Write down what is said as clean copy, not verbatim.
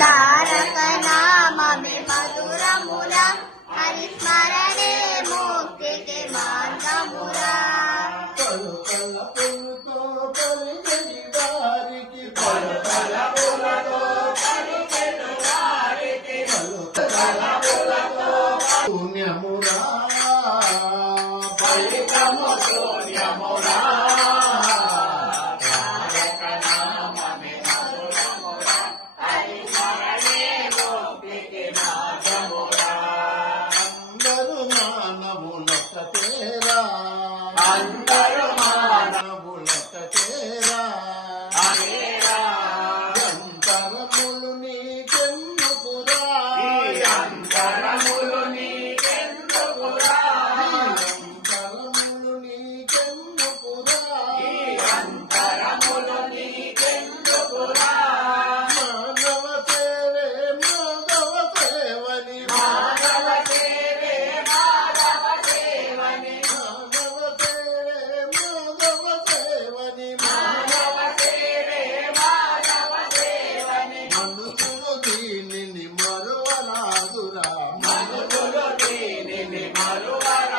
తారక నామమే మధురమురా హరిస్మరణే ముక్తికి మార్గమురా పుణ్యమురా ఫలితము శూన్యమురా అందరూ మానవులొక్క తేరా అంతరములు నీకెందుకురా అంతరములు నీకెందుకురా అంతరములు నీకెందుకురా అంతరములు నీకెందుకురా మానవ సేవే మాధవ సేవని మాధవ సేవే మాధవ సేవని మనుషులు దీనిని మరువరాదురా మనుషులు దీనిని మరువరా